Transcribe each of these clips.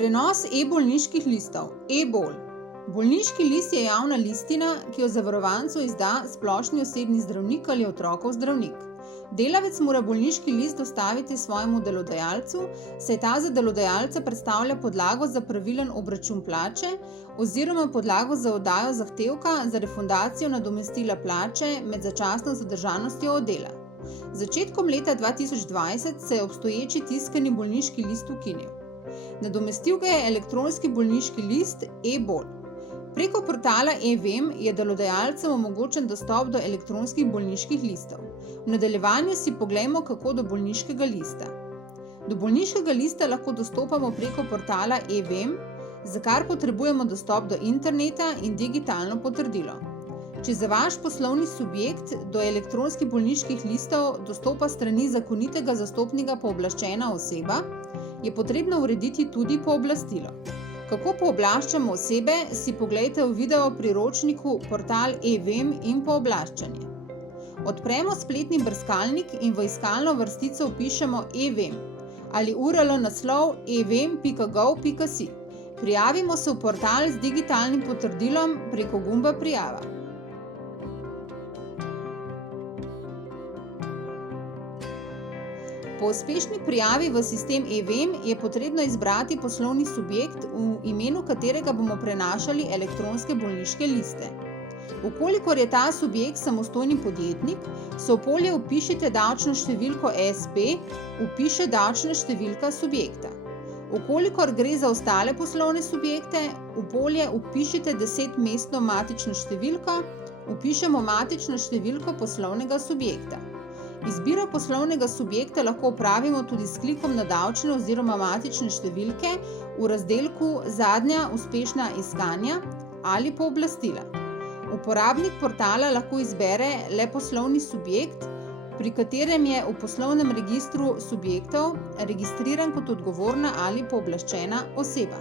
Prenos e-bolniških listov. E-bol. Bolniški list je javna listina, ki jo zavarovancu izda splošni osebni zdravnik ali otrokov zdravnik. Delavec mora bolniški list dostaviti svojemu delodajalcu, saj ta za delodajalca predstavlja podlago za pravilen obračun plače oziroma podlago za oddajo zahtevka za refundacijo nadomestila plače med začasno zadržanostjo od dela. Z začetkom leta 2020 se je obstoječi tiskani bolniški list ukinil. Nadomestil ga je elektronski bolniški list e-bol. Preko portala e-vem je delodajalcem omogočen dostop do elektronskih bolniških listov. V nadaljevanju si poglejmo, kako do bolniškega lista. Do bolniškega lista lahko dostopamo preko portala e-vem, za kar potrebujemo dostop do interneta in digitalno potrdilo. Če za vaš poslovni subjekt do elektronskih bolniških listov dostopa strani zakonitega zastopnika pooblaščena oseba, je potrebno urediti tudi pooblastilo. Kako pooblaščamo osebe, si poglejte v video priročniku Portal e-vem in pooblaščanje. Odpremo spletni brskalnik in v iskalno vrstico vpišemo e-vem ali URL naslov evem.gov.si. Prijavimo se v portal z digitalnim potrdilom preko gumba Prijava. Po uspešni prijavi v sistem e-vem je potrebno izbrati poslovni subjekt, v imenu katerega bomo prenašali elektronske bolniške liste. Ukolikor je ta subjekt samostojni podjetnik, se v polje vpišite davčno številko SP, vpiše davčna številka subjekta. Ukolikor gre za ostale poslovne subjekte, v polje vpišite 10-mestno matično številko, vpišemo matično številko poslovnega subjekta. Izbiro poslovnega subjekta lahko opravimo tudi s klikom na davčne oziroma matične številke v razdelku Zadnja uspešna iskanja ali pooblastila. Uporabnik portala lahko izbere le poslovni subjekt, pri katerem je v poslovnem registru subjektov registriran kot odgovorna ali pooblaščena oseba.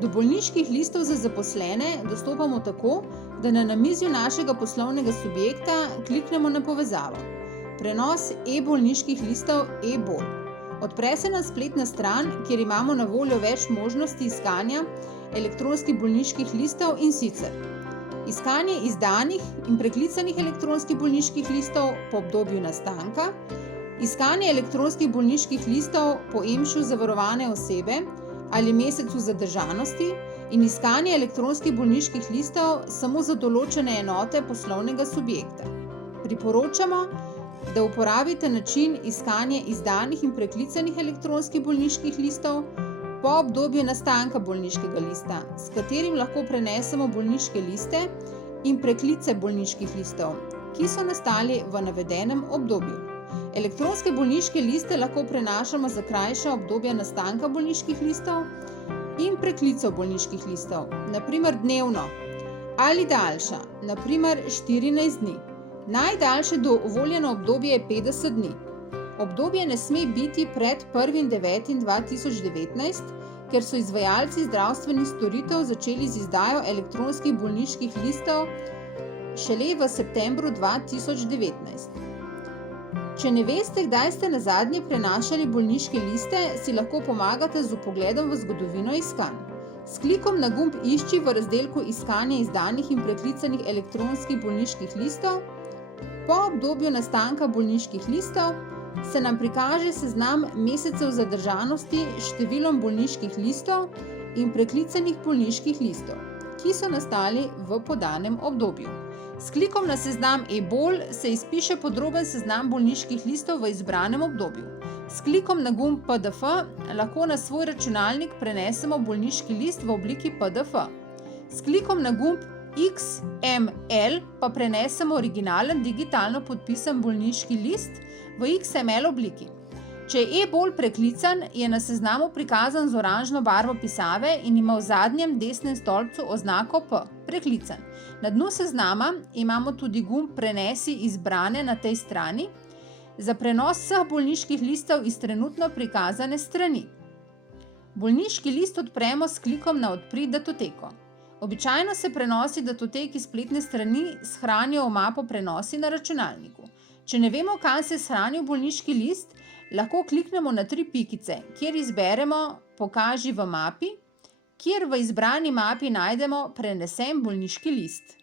Do bolniških listov za zaposlene dostopamo tako, da na namizju našega poslovnega subjekta kliknemo na povezavo. Prenos e-bolniških listov e-bol. Odpre se nam spletna stran, kjer imamo na voljo več možnosti iskanja elektronskih bolniških listov in sicer iskanje izdanih in preklicanih elektronskih bolniških listov po obdobju nastanka, iskanje elektronskih bolniških listov po EMŠU zavarovane osebe ali mesecu zadržanosti in iskanje elektronskih bolniških listov samo za določene enote poslovnega subjekta. Priporočamo, da uporabite način iskanja izdanih in preklicanih elektronskih bolniških listov po obdobju nastanka bolniškega lista, s katerim lahko prenesemo bolniške liste in preklice bolniških listov, ki so nastali v navedenem obdobju. Elektronske bolniške liste lahko prenašamo za krajša obdobja nastanka bolniških listov in preklicov bolniških listov, naprimer dnevno ali daljša, naprimer 14 dni. Najdaljše dovoljeno obdobje je 50 dni. Obdobje ne sme biti pred 1.9.2019, ker so izvajalci zdravstvenih storitev začeli z izdajo elektronskih bolniških listov šele v septembru 2019. Če ne veste, kdaj ste nazadnje prenašali bolniške liste, si lahko pomagate z vpogledom v zgodovino iskanj. S klikom na gumb Išči v razdelku Iskanje izdanih in preklicanih elektronskih bolniških listov po obdobju nastanka bolniških listov se nam prikaže seznam mesecev zadržanosti s številom bolniških listov in preklicanih bolniških listov, ki so nastali v podanem obdobju. S klikom na seznam e-bol se izpiše podroben seznam bolniških listov v izbranem obdobju. S klikom na gumb PDF lahko na svoj računalnik prenesemo bolniški list v obliki PDF. S klikom na gumb XML pa prenesemo originalen digitalno podpisan bolniški list v XML obliki. Če je e-bol preklican, je na seznamu prikazan z oranžno barvo pisave in ima v zadnjem desnem stolpcu oznako P, preklican. Na dnu seznama imamo tudi gumb Prenesi izbrane na tej strani za prenos vseh bolniških listov iz trenutno prikazane strani. Bolniški list odpremo s klikom na Odpri datoteko. Običajno se prenosi datoteki spletne strani shranijo v mapo Prenosi na računalniku. Če ne vemo, kam se je shranil bolniški list, lahko kliknemo na 3 pikice, kjer izberemo Pokaži v mapi, kjer v izbrani mapi najdemo Prenesen bolniški list.